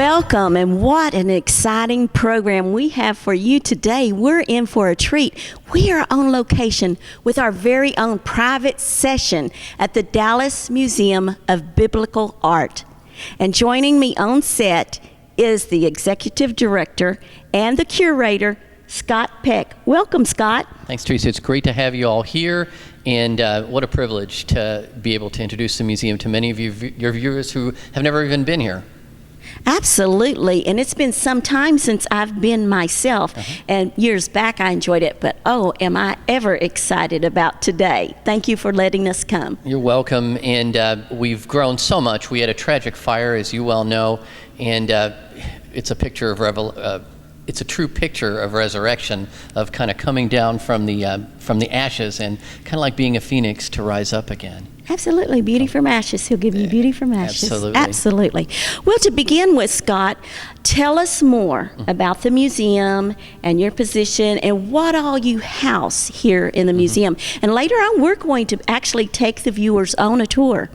Welcome, and what an exciting program we have for you today. We're in for a treat. We are on location with our very own private session at the Dallas Museum of Biblical Art. And joining me on set is the executive director and the curator, Scott Peck. Welcome, Scott. Thanks, Theresa. It's great to have you all here, and what a privilege to be able to introduce the museum to many of your viewers who have never even been here. Absolutely, and it's been some time since I've been myself, and years back I enjoyed it, but oh, am I ever excited about today. Thank you for letting us come. You're welcome, and we've grown so much. We had a tragic fire, as you well know, and it's a picture of it's a true picture of resurrection, of kind of coming down from the ashes, and kind of like being a phoenix to rise up again. Absolutely, beauty from ashes. He'll give you beauty from ashes. Absolutely. Absolutely. Well, to begin with, Scott, tell us more about the museum and your position and what all you house here in the museum. And later on, we're going to actually take the viewers on a tour.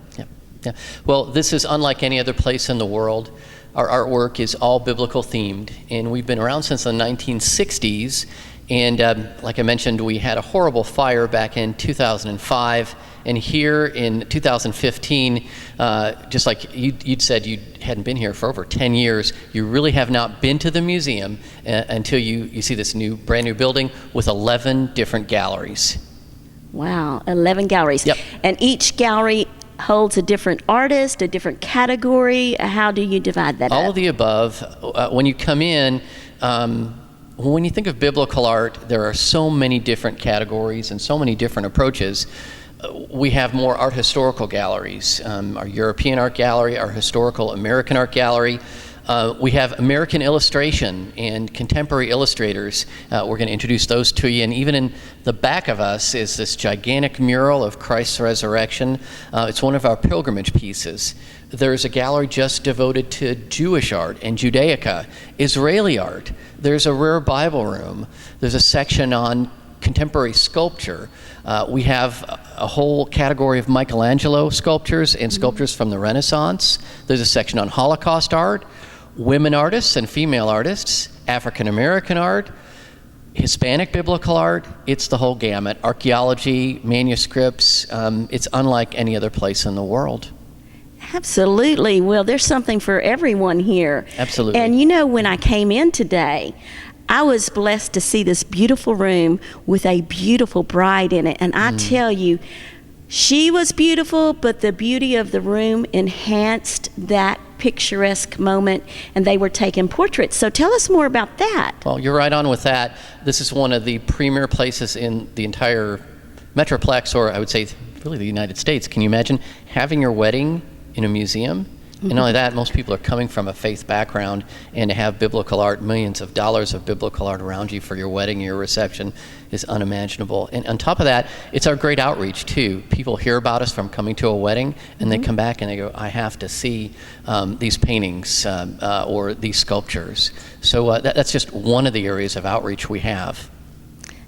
Yeah. Well, this is unlike any other place in the world. Our artwork is all biblical themed, and we've been around since the 1960s. And like I mentioned, we had a horrible fire back in 2005. And here in 2015, just like you'd said you hadn't been here for over 10 years, you really have not been to the museum until you see this brand new building with 11 different galleries. Wow, 11 galleries. Yep. And each gallery holds a different artist, a different category. How do you divide that up? All of the above. When you come in, when you think of biblical art, there are so many different categories and so many different approaches. We have more art historical galleries, our European art gallery, our historical American art gallery. We have American illustration and contemporary illustrators. We're going to introduce those to you. And even in the back of us is this gigantic mural of Christ's resurrection. It's one of our pilgrimage pieces. There's a gallery just devoted to Jewish art and Judaica, Israeli art. There's a rare Bible room. There's a section on contemporary sculpture. We have a whole category of Michelangelo sculptures and sculptures from the Renaissance. There's a section on Holocaust art, women artists and female artists, African American art, Hispanic biblical art. It's the whole gamut. Archaeology, manuscripts. It's unlike any other place in the world. Absolutely. Well, there's something for everyone here. Absolutely. And you know, when I came in today, I was blessed to see this beautiful room with a beautiful bride in it. And I tell you, she was beautiful, but the beauty of the room enhanced that picturesque moment, and they were taking portraits. So tell us more about that. Well, you're right on with that. This is one of the premier places in the entire Metroplex, or I would say really the United States. Can you imagine having your wedding in a museum? And not only that, most people are coming from a faith background, and to have biblical art, millions of dollars of biblical art around you for your wedding, your reception, is unimaginable. And on top of that, it's our great outreach too. People hear about us from coming to a wedding, and they come back and they go, I have to see these paintings or these sculptures. So that's just one of the areas of outreach we have.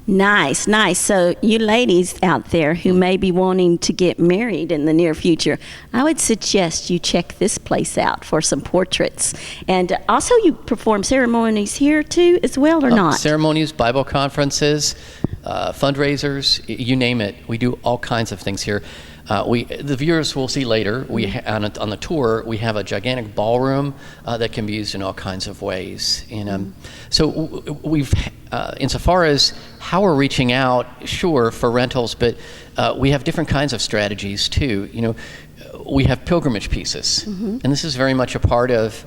Nice, nice. So you ladies out there who may be wanting to get married in the near future, I would suggest you check this place out for some portraits. And also you perform ceremonies here too as well, or not? Ceremonies, Bible conferences, fundraisers, you name it. We do all kinds of things here. The viewers will see later, on the tour, we have a gigantic ballroom that can be used in all kinds of ways. And so we've, insofar as how we're reaching out, sure, for rentals, but we have different kinds of strategies too. You know, we have pilgrimage pieces, and this is very much a part of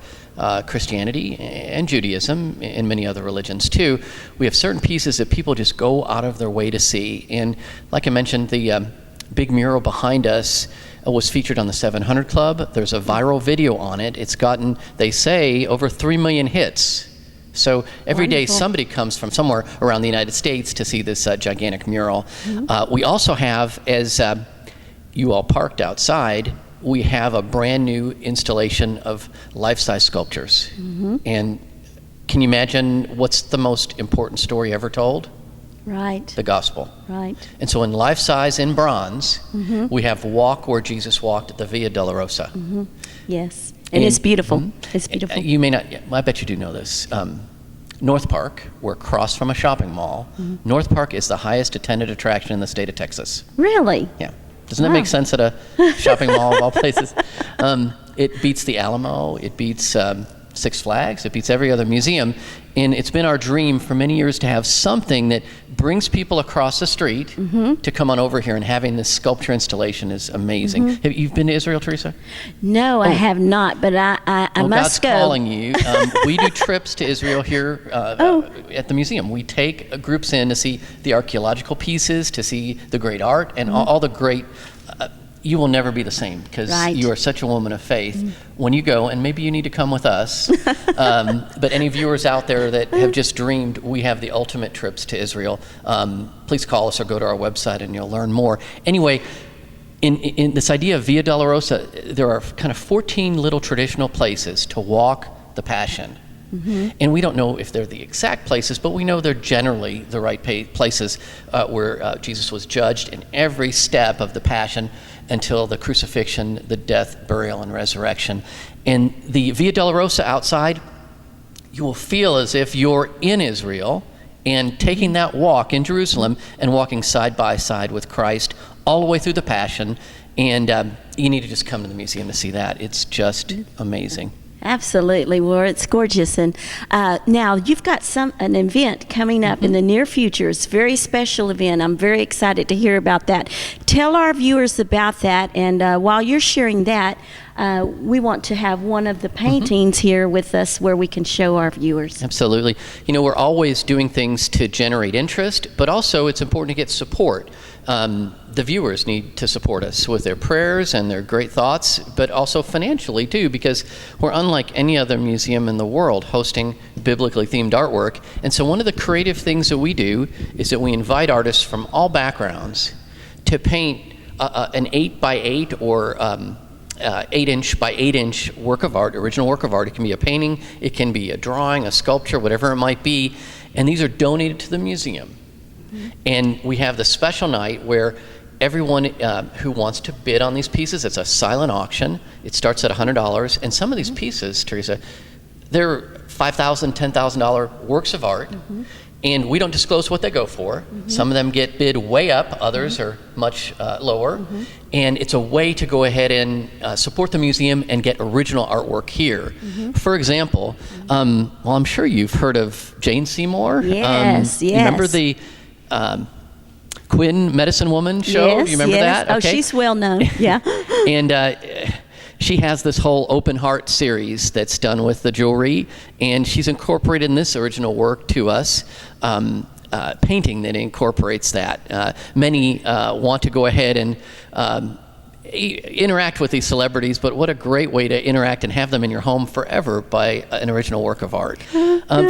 Christianity and Judaism and many other religions too. We have certain pieces that people just go out of their way to see. And like I mentioned, the big mural behind us was featured on the 700 Club. There's a viral video on it. It's gotten, they say, over 3 million hits. So every day somebody comes from somewhere around the United States to see this gigantic mural. We also have, as you all parked outside, we have a brand new installation of life-size sculptures. And can you imagine what's the most important story ever told? Right. The gospel. Right. And so in life size in bronze, we have Walk Where Jesus Walked at the Via Dolorosa. Yes. And it's beautiful. It's beautiful. You may not, I bet you do know this. North Park, we're across from a shopping mall. North Park is the highest attended attraction in the state of Texas. Really? Yeah. Doesn't that make sense at a shopping mall of all places? It beats the Alamo. It beats Six Flags. It beats every other museum. And it's been our dream for many years to have something that brings people across the street to come on over here, and having this sculpture installation is amazing. Have you been to Israel, Theresa? No, I have not, but I must God's go. calling you. We do trips to Israel here at the museum. We take groups in to see the archaeological pieces, to see the great art, and all the great. You will never be the same, because you are such a woman of faith. When you go, and maybe you need to come with us, but any viewers out there that have just dreamed, we have the ultimate trips to Israel. Please call us or go to our website and you'll learn more. Anyway, in this idea of Via Dolorosa, there are kind of 14 little traditional places to walk the Passion. And we don't know if they're the exact places, but we know they're generally the right places where Jesus was judged in every step of the Passion until the crucifixion, the death, burial, and resurrection. And the Via Dolorosa outside, you will feel as if you're in Israel and taking that walk in Jerusalem and walking side by side with Christ all the way through the Passion. And you need to just come to the museum to see that. It's just amazing. Absolutely. Well, it's gorgeous. And now you've got an event coming up in the near future. It's a very special event. I'm very excited to hear about that. Tell our viewers about that. And while you're sharing that, we want to have one of the paintings here with us where we can show our viewers. Absolutely. You know, we're always doing things to generate interest, but also it's important to get support. The viewers need to support us with their prayers and their great thoughts, but also financially too, because we're unlike any other museum in the world hosting biblically themed artwork. And so one of the creative things that we do is that we invite artists from all backgrounds to paint an 8x8 or 8-inch by 8-inch work of art, original work of art. It can be a painting, it can be a drawing, a sculpture, whatever it might be, and these are donated to the museum. And we have the special night where everyone who wants to bid on these pieces, it's a silent auction. It starts at $100, and some of these pieces, Theresa, they're $5,000, $10,000 works of art, and we don't disclose what they go for. Some of them get bid way up, others are much lower, and it's a way to go ahead and support the museum and get original artwork here. For example, well, I'm sure you've heard of Jane Seymour. Yes, yes. Remember the Quinn Medicine Woman show? Yes, you remember that? Oh, she's well known. Yeah. And she has this whole open heart series that's done with the jewelry, and she's incorporated in this original work to us painting that incorporates that. Many want to go ahead and interact with these celebrities, but what a great way to interact and have them in your home forever by an original work of art.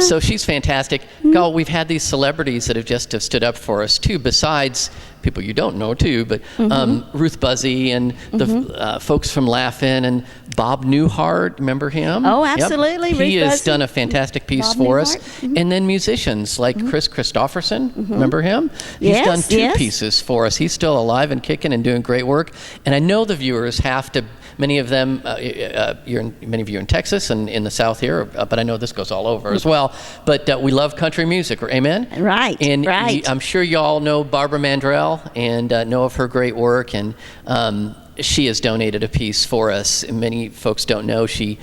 So she's fantastic. We've had these celebrities that have just stood up for us too, besides people you don't know too, but Ruth Buzzy and the folks from Laugh-In and Bob Newhart, remember him? Oh, absolutely. Yep. He Ruth has Buzzy. done a fantastic piece Bob for Newhart. us. And then musicians like Chris Christopherson, remember him? He's done two pieces for us. He's still alive and kicking and doing great work. And I know the viewers have to, many of them, many of you are in Texas and in the South here, but I know this goes all over as well. But we love country music, amen? Right, and right. I'm sure you all know Barbara Mandrell and know of her great work, and she has donated a piece for us. Many folks don't know she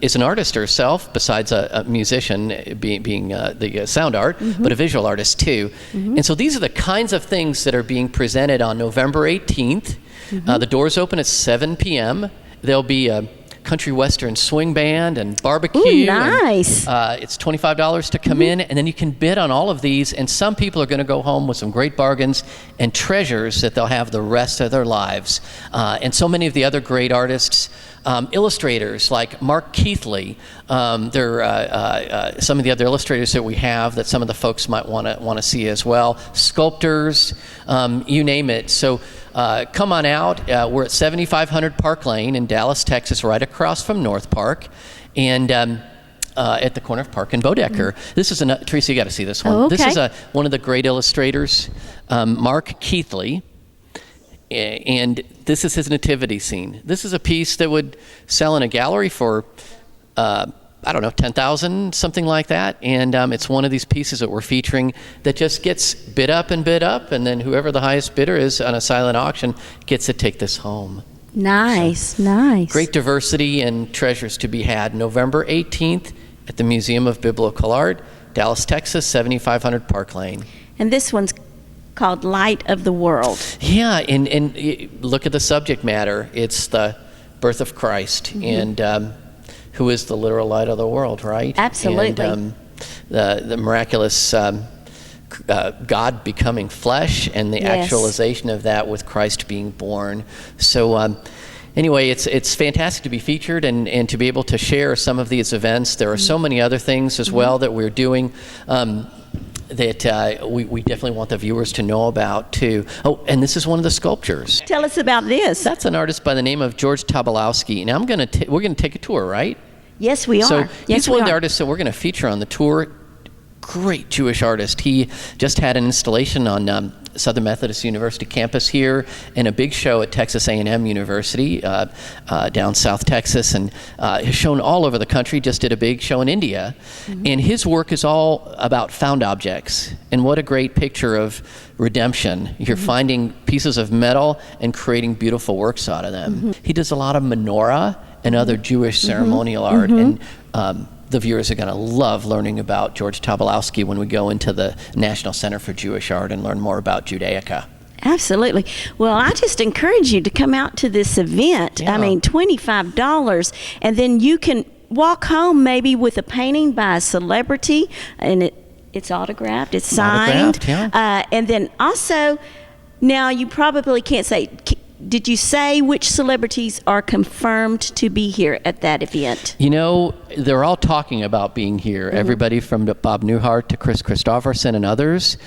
is an artist herself, besides a musician, being the sound art, but a visual artist too. And so these are the kinds of things that are being presented on November 18th. The doors open at 7 p.m. There'll be a country western swing band and barbecue. Ooh, nice. And, it's $25 to come in, and then you can bid on all of these, and some people are going to go home with some great bargains and treasures that they'll have the rest of their lives. And so many of the other great artists, illustrators like Mark Keithley, they're some of the other illustrators that we have that some of the folks might want to see as well. Sculptors, you name it. So come on out. We're at 7500 Park Lane in Dallas, Texas, right across from North Park, and at the corner of Park and Bodecker. This is Theresa, you got to see this one. Oh, okay. This is one of the great illustrators, Mark Keithley. And this is his nativity scene. This is a piece that would sell in a gallery for, I don't know, 10,000, something like that. And it's one of these pieces that we're featuring that just gets bid up, and then whoever the highest bidder is on a silent auction gets to take this home. Nice, So, nice. great diversity and treasures to be had. November 18th at the Museum of Biblical Art, Dallas, Texas, 7500 Park Lane. And this one's called Light of the World. Yeah, and look at the subject matter. It's the birth of Christ, and who is the literal light of the world, right? Absolutely. And the miraculous God becoming flesh, and the actualization of that with Christ being born. So anyway, it's fantastic to be featured and to be able to share some of these events. There are so many other things as well that we're doing that we definitely want the viewers to know about too. Oh, and this is one of the sculptures. Tell us about this. That's an artist by the name of George Tobolowsky. Now we're gonna take a tour, right? Yes, we are. So yes, he's we one of the are. artists that we're going to feature on the tour. Great Jewish artist. He just had an installation on Southern Methodist University campus here, and a big show at Texas A&M University down South Texas, and has shown all over the country. Just did a big show in India, and his work is all about found objects. And what a great picture of redemption. You're finding pieces of metal and creating beautiful works out of them. He does a lot of menorah and other Jewish ceremonial art, and the viewers are going to love learning about George Tobolowsky when we go into the National Center for Jewish Art and learn more about Judaica. Absolutely. Well, I just encourage you to come out to this event. Yeah. I mean, $25, and then you can walk home maybe with a painting by a celebrity, and it's autographed, it's signed. Autographed, and then also, now you probably can't say, did you say which celebrities are confirmed to be here at that event? You know, they're all talking about being here. Everybody from Bob Newhart to Chris Christopherson and others.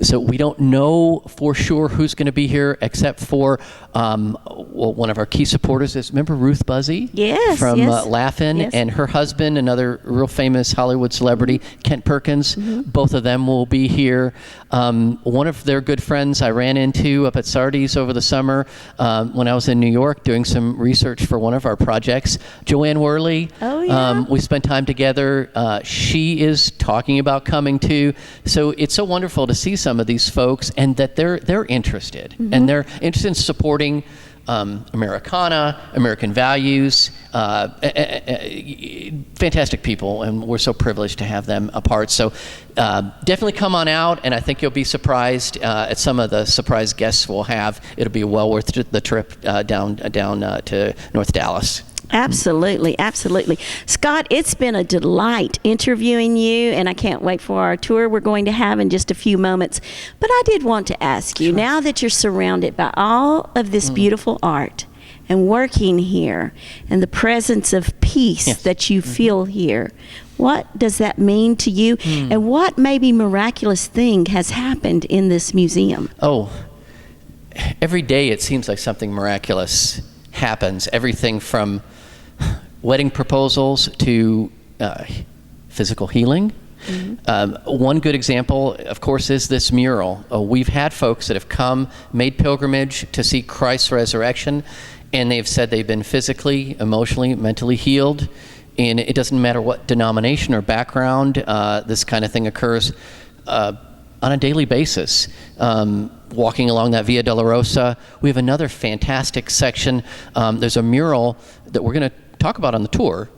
So we don't know for sure who's going to be here, except for one of our key supporters is, remember Ruth Buzzy? Yes, From yes. Laugh-In, Yes. and her husband, another real famous Hollywood celebrity, Kent Perkins. Both of them will be here. One of their good friends I ran into up at Sardi's over the summer when I was in New York doing some research for one of our projects, Joanne Worley. Oh, yeah. We spent time together. She is talking about coming too. So it's so wonderful to see some of these folks, and that they're interested, and they're interested in supporting Americana, American values. Fantastic people, and we're so privileged to have them a part. So definitely come on out, and I think you'll be surprised at some of the surprise guests we'll have. It'll be well worth the trip down to North Dallas. Absolutely, absolutely. Scott, it's been a delight interviewing you, and I can't wait for our tour we're going to have in just a few moments. But I did want to ask you, now that you're surrounded by all of this beautiful art and working here and the presence of peace that you feel here, what does that mean to you? And what maybe miraculous thing has happened in this museum? Oh, every day it seems like something miraculous happens. Everything from wedding proposals to physical healing. One good example, of course, is this mural. We've had folks that have come, made pilgrimage to see Christ's resurrection, and they've said they've been physically, emotionally, mentally healed. And it doesn't matter what denomination or background, this kind of thing occurs on a daily basis. Walking along that Via Dolorosa, we have another fantastic section. There's a mural that we're going to talk about on the tour.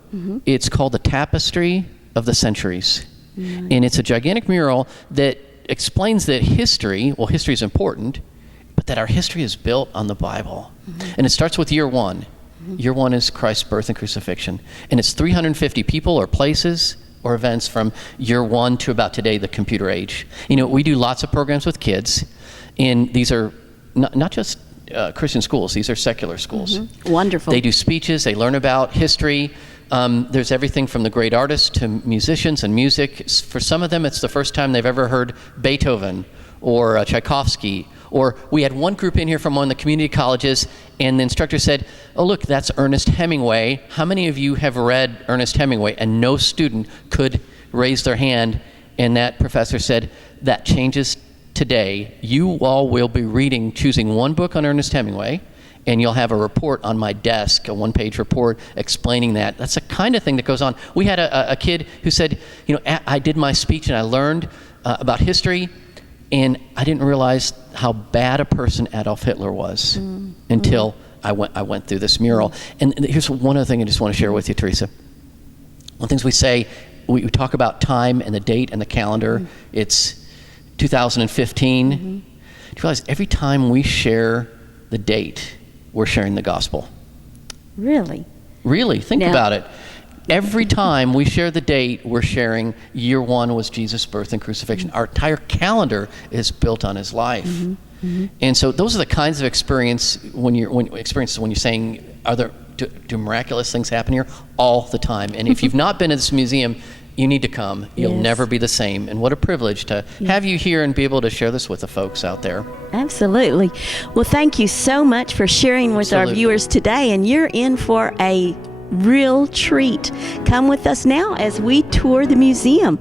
It's called the Tapestry of the Centuries. And it's a gigantic mural that explains that history is important, but that our history is built on the Bible. And it starts with year one. Year one is Christ's birth and crucifixion. And it's 350 people or places or events from year one to about today, the computer age. You know, we do lots of programs with kids, and these are not just Christian schools, these are secular schools. Wonderful. They do speeches, they learn about history. There's everything from the great artists to musicians and music. For some of them, it's the first time they've ever heard Beethoven or Tchaikovsky. Or we had one group in here from one of the community colleges, and the instructor said, oh, look, that's Ernest Hemingway. How many of you have read Ernest Hemingway? And no student could raise their hand. And that professor said, that changes today, you all will be choosing one book on Ernest Hemingway, and you'll have a report on my desk, a one-page report explaining that. That's the kind of thing that goes on. We had a kid who said, I did my speech and I learned about history, and I didn't realize how bad a person Adolf Hitler was until I went through this mural. And here's one other thing I just want to share with you, Theresa. One of the things we say, we talk about time and the date and the calendar. It's 2015. Do you realize every time we share the date, we're sharing the gospel? Really? Really, think about it. Every time we share the date, we're sharing year 1 was Jesus' birth and crucifixion. Our entire calendar is built on his life. And so those are the kinds of experiences when you're saying, do miraculous things happen here? All the time. And if you've not been to this museum, you need to come. You'll never be the same. And what a privilege to have you here and be able to share this with the folks out there. Absolutely. Well, thank you so much for sharing with our viewers today. And you're in for a real treat. Come with us now as we tour the museum.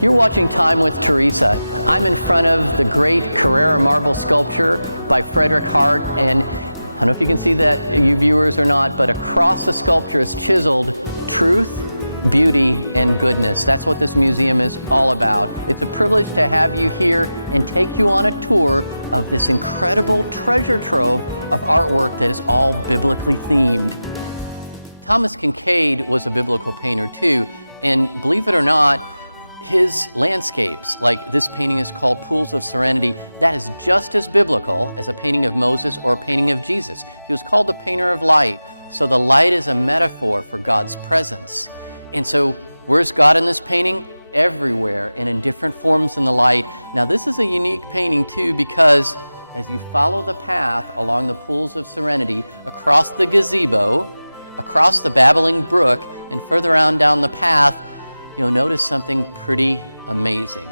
You're watching Time with Theresa. I'm in front of the great Carrara marble sculpture by Frederick Hart, and I don't know if you can see that, you viewers, or not, but across the sculpture is chiseled truth, beauty, and goodness. That's what this museum is all about. It's a privilege to have you here and take you on a tour of this incredible treasure trove of artwork that is all biblically themed. Thomas Kincaid was a biblical painter too, and believe it or not, his landscapes, like this painting is called Pools of Serenity, that is just as biblical as a painting of Moses or a painting of Jesus. He was called the painter of light, so the light is a metaphor for God's presence. And so where's God in this painting? Everywhere and in different forms in the light. Now this is a unique painting too, because as you follow the path along the Pools of Serenity, across the gazebo, across the babbling brook, and further on down the path, you'll notice something pretty amazing.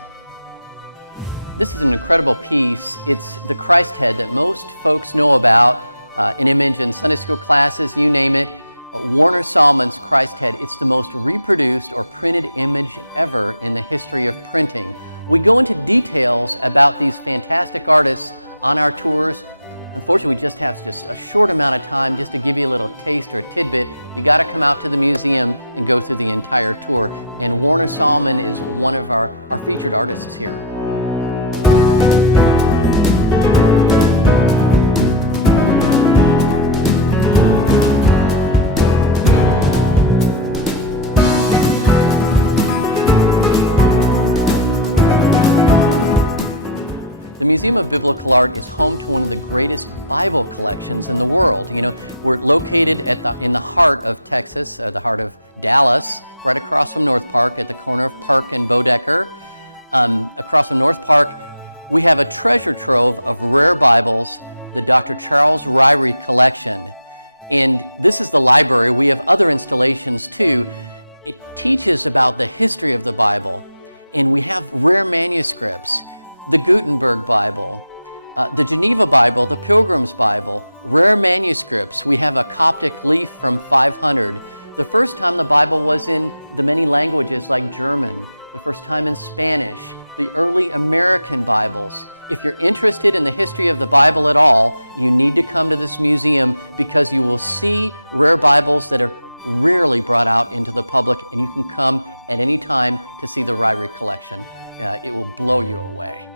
This is an incredible piece. It's the Christ head that most folks know about, an image in Sunday school classes, you name it. Warner Sallman's Christ head. It's the most reproduced or printed image ever in the history of printing. We go into details about these fantastic artists on our tours. Unfortunately, we just have a short amount of time just to give you a little taste or a tidbit. You got to come out to the museum and go through the entire tour. And Warner Sallman is one of our featured artists here. The Museum of Biblical Art is home to one of the greatest Bible collections in the world. We're located in the heart of Texas, the heart of Dallas, right across from North Park at the corner of Park and Bodecker. Across from North Park, we have a treasure trove of rare Bibles, the Dr. Charles Ryrie collection. And this is the library. We have other installations too. It teaches about the history of the Bible. And we have rare manuscripts. The Gutenberg Bible, the Geneva Bible, the Pilgrim's Bible, rare manuscripts. We have a Coptic leaf from 500. The first time the Bible was in the many languages like German, the first time in Spanish, the early American Bibles. If you're interested in the history of the Bible at all, you need to come to this museum because you will see rare Bibles that are rarely brought out into the public, and you can come at any time to see the Ryrie collection. It will blow you away.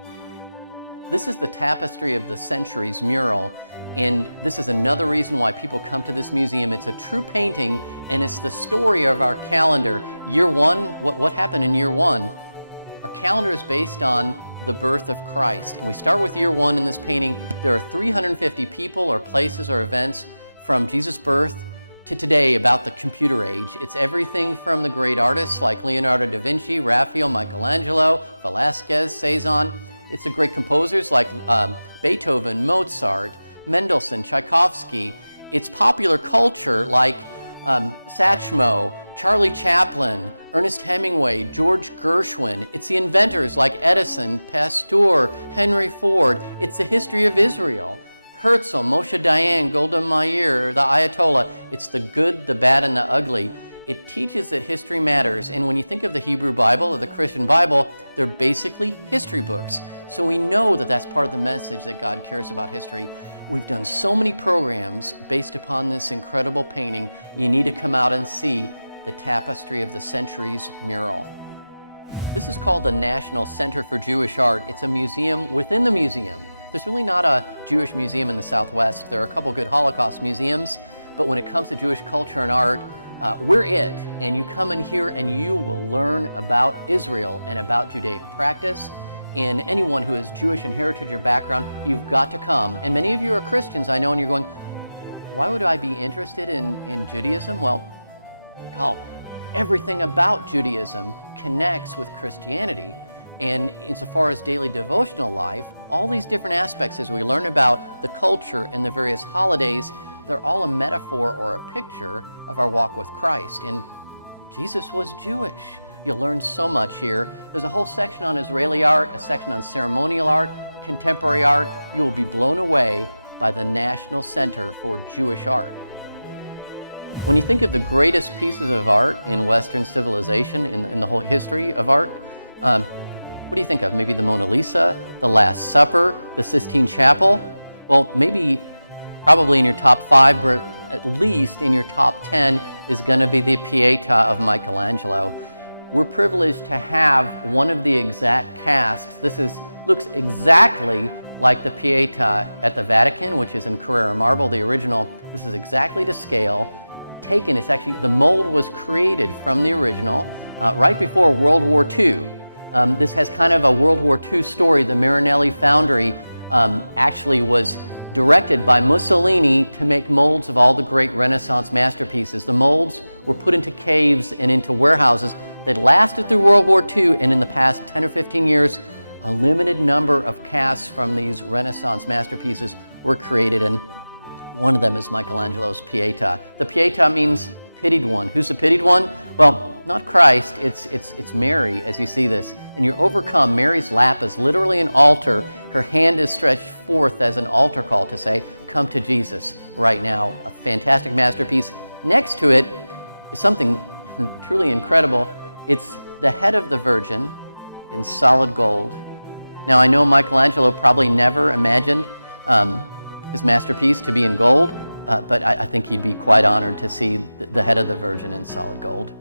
This is the Tapestry of the Centuries mural, and this is another reason why people come to this museum. It's a true painting, and it's the story of our calendar. Year 1, what happened in year 1? Our calendar is based on the birth of Christ, and we start with year 1 in this painting. There are 350 people or places or events from Jesus' birth to today about the computer age. It's everything from the great artists like Leonardo da Vinci, Raphael, Michelangelo, Velázquez, Cezanne. It's the great composers like Beethoven, Mozart, Mendelssohn, Tchaikovsky. It's popular culture like Satchmo, Charlie Chaplin, Ernest Hemingway, George Gershwin. It's the inventors like Edison, Pasteur, Henry Ford. It's the history of Israel. Herzl, Moshe Dayan, Golda Meir, the Ayatollah. It's the good, the bad, and the ugly. It teaches that history matters. And when you think of the Hebrew Bible or the Christian Bible, they're basically history books. So we know that that's part of the message that God cares about history. We've done so many programs based upon this incredible painting. You need to come out and see the Tapestry of the Centuries mural. This is called the National Center for Jewish Art. It's a museum within the museum. There's really not a Jewish museum in the Southwest. There are a couple good Holocaust museums, but when it comes to Jewish culture and art, we're it. And you come in here and you will learn about Israel and about Judaic practice. And anyone who has Jewish and heritage or background, you've got to come. And many of you are Christians, I know, and you're going, why would I be interested in Judaism? Well, everything about Judaism connects with Christianity. And insofar as daily devotional life, all these different aspects as we learn about the culture and the various holidays, they're all a metaphor or a picture of our walk with Christ. And Jesus was Jewish. You'll learn so much here. There's a whole section on Israeli art, a section on ceremonial art, contemporary art. You will be blown away by the National Center for Jewish Art. When you think of the greatest pieces of art in Western civilization, in the whole history of art, what do you think of? Maybe the Mona Lisa, the Last Supper, the Sistine Chapel? Well, probably in your top 5, but at least in your top 10 is going to be the Pieta of Michelangelo. We're privileged to have one of the exact casts. This looks exactly like the Pieta at the Vatican, which is in Carrara marble, the original. This is exactly to scale. The mold was created from the original right before World War II. This has kind of a World War II story. The Marinelli Foundry actually was directed by Mussolini to make molds of all the great Renaissance masterpieces. The molds were put into caves and into warehouses that lasted through World War II, and in the past 10 or 15 years, a limited number of casts from these Renaissance masterpieces were created, and one of them is Michelangelo's Pieta. The Pieta means pitied one. Who's the pitied one? Well, not Christ, it's Mary as you see this. And you're overcome. Mary's lap is literally an altar. Her hand is stretched forth as an altar call to say, come to Jesus right now. A fantastic masterpiece. Next to it is something truly incredible. It's the head of the Virgin in solid gold. Now I know Michelangelo probably never imagined his masterpiece to be in gold, but I think he'd be quite honored to see the head of the Virgin in solid gold.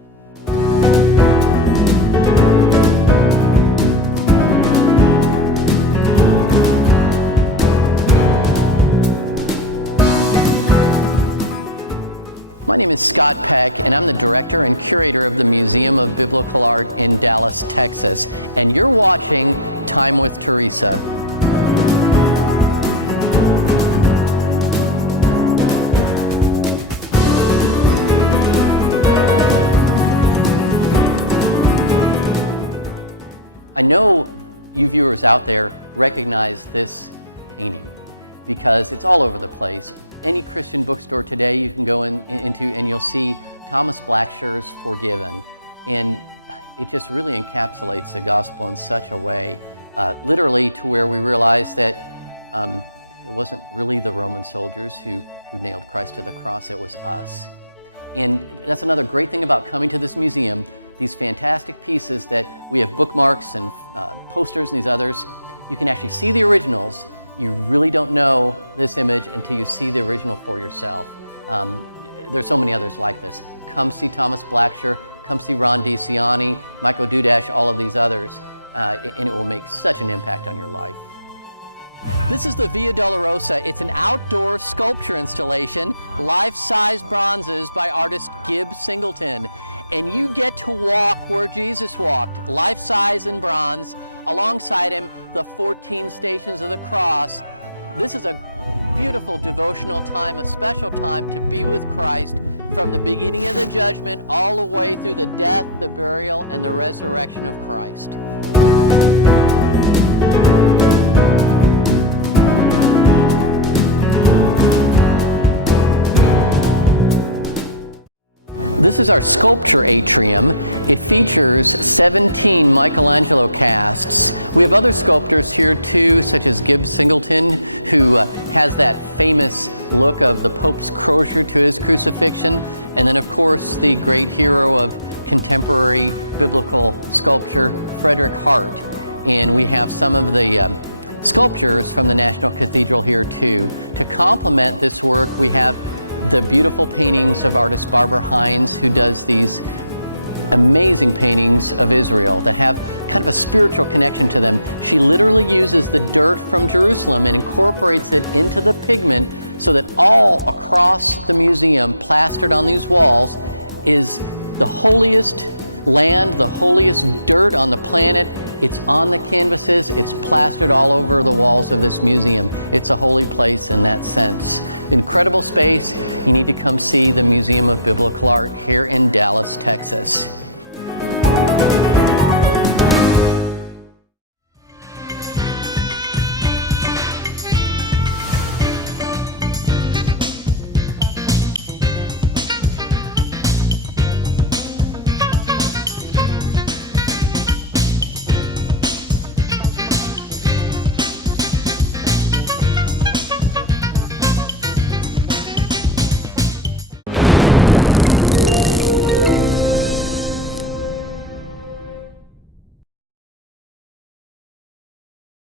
My name is Scott Peck, and I'm the director and curator of the Museum of Biblical Art in Dallas, Texas. And you're watching Time with Theresa. I know you viewers out there recognize this painting because it's all over the place. Any Christian bookstore today you can go into and you'll see Thomas Blackshear's Forgiven. And it just really encapsulates the gospel in such a way, literally to where we realize that it wasn't really the Roman soldiers who nailed Christ to the cross, it was us. And that's another great thing about coming to this museum, these fantastic pieces that we have bookmarks and posters and these others. You can actually see the originals. You really don't know this image until you see the original for yourself. There's so many others like this. Come see Thomas Blackshear, come see Ron DiCiani, Michael Dudash, all of these others, and it will make such an impact on your life. This is the Via Dolorosa. It's an outdoor sculpture installation, life-size bronzes by artist Gib Singleton. And you get to walk where Jesus walked, life-size in bronze, alongside him the 14 stations of the cross. This is a beautiful devotional time, a special time to be with Christ from the beginning of the judgment all the way through the death, the burial, and the resurrection of Christ. this is our sculpture atrium. It features 17 Michelangelo casts. We have other sculptors here too, such as Gibbs Singleton, who has that famous look of the Pope's crozier to his crucifixion. And then, of course, the great hero of contemporary biblical sculpture, Frederick Hart. And we have some of the sculptures from the National Cathedral here too. To complement this work, we have the beautiful paintings of artist Barbara Hines, who does these amazing paintings of Israel that have kind of a spiritual connection to them. She literally uses the dirt from Jerusalem and incorporates it into the pigment so that all across the museum, plastered on these walls, is the holiest land, the holiest dirt on the planet. It's on the canvases, it's plastered all over the walls of this museum. It's a holy place in that sense. Incredible space. You need to come see the Museum of Biblical Art here in Dallas, Texas.